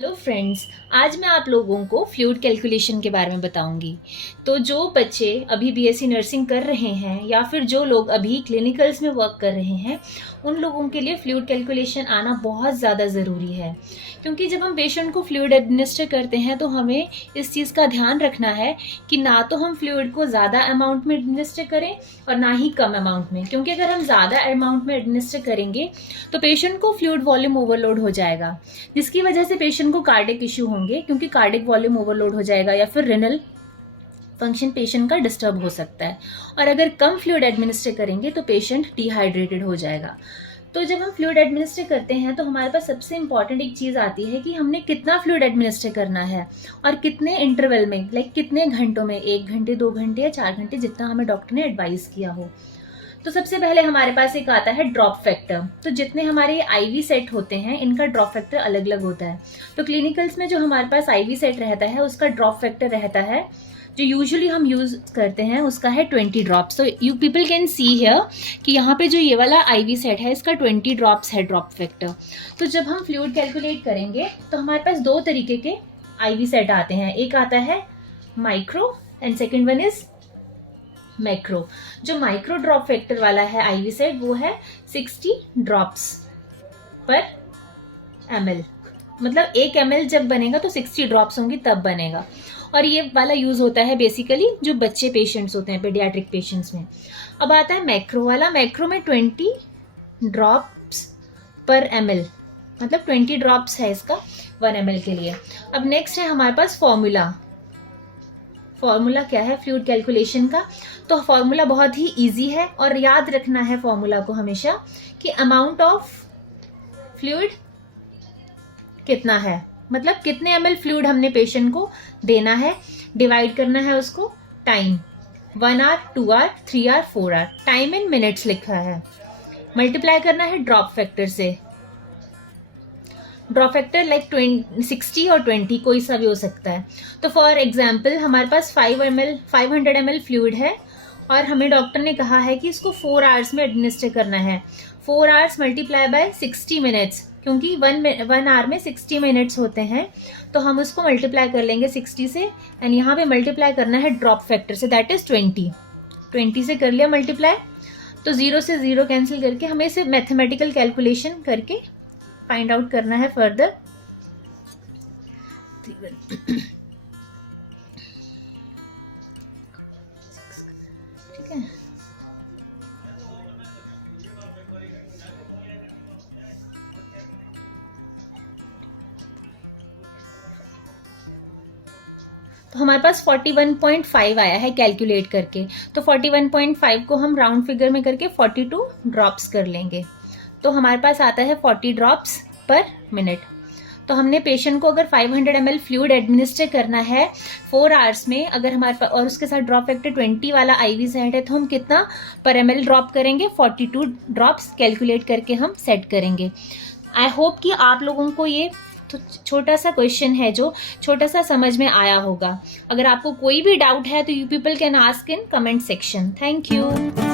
Hello friends, आज मैं आप लोगों को फ्लूइड कैलकुलेशन के बारे में बताऊंगी। तो जो बच्चे अभी बीएससी नर्सिंग कर रहे हैं या फिर जो लोग अभी क्लिनिकल्स में वर्क कर रहे हैं, उन लोगों के लिए फ्लूइड कैलकुलेशन आना बहुत ज़्यादा ज़रूरी है। क्योंकि जब हम पेशेंट को फ्लूइड एडमिनिस्टर करते हैं तो हमें इस चीज़ का ध्यान रखना है कि ना तो हम फ्लूइड को ज़्यादा अमाउंट में एडमिनिस्टर करें और ना ही कम अमाउंट में। क्योंकि अगर हम ज़्यादा अमाउंट में एडमिनिस्टर करेंगे तो पेशेंट को फ्लूइड वॉल्यूम ओवरलोड हो जाएगा, जिसकी वजह से पेशेंट को कार्डिक इश्यू होंगे। क्योंकि कार्डिक वॉल्यूम ओवरलोड हो जाएगा या फिर रिनल फंक्शन पेशेंट का डिस्टर्ब हो सकता है। और अगर कम फ्लूइड एडमिनिस्टर करेंगे तो पेशेंट डिहाइड्रेटेड हो जाएगा। तो जब हम फ्लूइड एडमिनिस्टर करते हैं तो हमारे पास सबसे इंपॉर्टेंट एक चीज़ आती है कि हमने कितना फ्लूइड एडमिनिस्टर करना है और कितने इंटरवल में, लाइक कितने घंटों में, 1 घंटे, 2 घंटे या 4 घंटे, जितना हमें डॉक्टर ने एडवाइस किया हो। तो सबसे पहले हमारे पास एक आता है ड्रॉप फैक्टर। तो जितने हमारे आईवी सेट होते हैं इनका ड्रॉप फैक्टर अलग अलग होता है। तो क्लिनिकल्स में जो हमारे पास आईवी सेट रहता है उसका ड्रॉप फैक्टर रहता है, जो यूजुअली हम यूज करते हैं, उसका है 20 ड्रॉप्स। तो you people can see here कि यहाँ पे जो ये वाला आईवी सेट है इसका 20 ड्रॉप्स है ड्रॉप फैक्टर। तो जब हम फ्लूइड कैलकुलेट करेंगे तो हमारे पास 2 तरीके के आईवी सेट आते हैं। एक आता है micro and second one is macro. जो माइक्रो ड्रॉप फैक्टर वाला है आईवी सेट वो है 60 ड्रॉप्स पर ml। मतलब 1 ml जब बनेगा तो 60 ड्रॉप्स होंगी तब बनेगा। और ये वाला यूज होता है बेसिकली जो बच्चे पेशेंट्स होते हैं, पेडियाट्रिक पेशेंट्स में। अब आता है मैक्रो वाला। मैक्रो में 20 ड्रॉप्स पर ml, मतलब 20 ड्रॉप्स है इसका 1 ml के लिए। अब नेक्स्ट है हमारे पास फॉर्मूला। फॉर्मूला क्या है फ्लूइड कैलकुलेशन का? तो फॉर्मूला बहुत ही इजी है और याद रखना है फॉर्मूला को हमेशा कि अमाउंट ऑफ फ्लूइड कितना है, मतलब कितने ml फ्लूइड हमने पेशेंट को देना है, डिवाइड करना है उसको time, 1 hour, 2 hour, 3 hour, 4 hour, time in minutes लिखा है, मल्टीप्लाई करना है ड्रॉप फैक्टर से। ड्रॉप फैक्टर लाइक 60 और 20 कोई सा भी हो सकता है। तो फॉर एग्जाम्पल हमारे पास 500 ml फ्लूइड है और हमें डॉक्टर ने कहा है कि इसको 4 आवर्स में एडमिनिस्टर करना है। 4 आवर्स मल्टीप्लाई बाय 60 मिनट्स, क्योंकि 1 आवर में 60 मिनट्स होते हैं, तो हम उसको मल्टीप्लाई कर लेंगे 60 से एंड यहाँ पे मल्टीप्लाई करना है ड्रॉप फैक्टर से, दैट इज 20 से कर लिया मल्टीप्लाई। तो 0 से 0 कैंसिल करके हमें सिर्फ मैथमेटिकल कैलकुलेशन करके फाइंड आउट करना है फर्दर। ठीक है, तो हमारे पास 41.5 आया है कैलकुलेट करके। तो 41.5 को हम राउंड फिगर में करके 42 ड्रॉप्स कर लेंगे। तो हमारे पास आता है 40 ड्रॉप्स पर मिनट। तो हमने पेशेंट को अगर 500 ml फ्लूइड एडमिनिस्टर करना है 4 आवर्स में, अगर हमारे पास और उसके साथ ड्रॉप फैक्टर 20 वाला आईवी सेट है, तो हम कितना पर ml ड्रॉप करेंगे? 42 ड्रॉप्स कैलकुलेट करके हम सेट करेंगे। आई होप कि आप लोगों को ये तो छोटा सा क्वेश्चन है जो छोटा सा समझ में आया होगा। अगर आपको कोई भी डाउट है तो you people can ask in comment section. Thank you.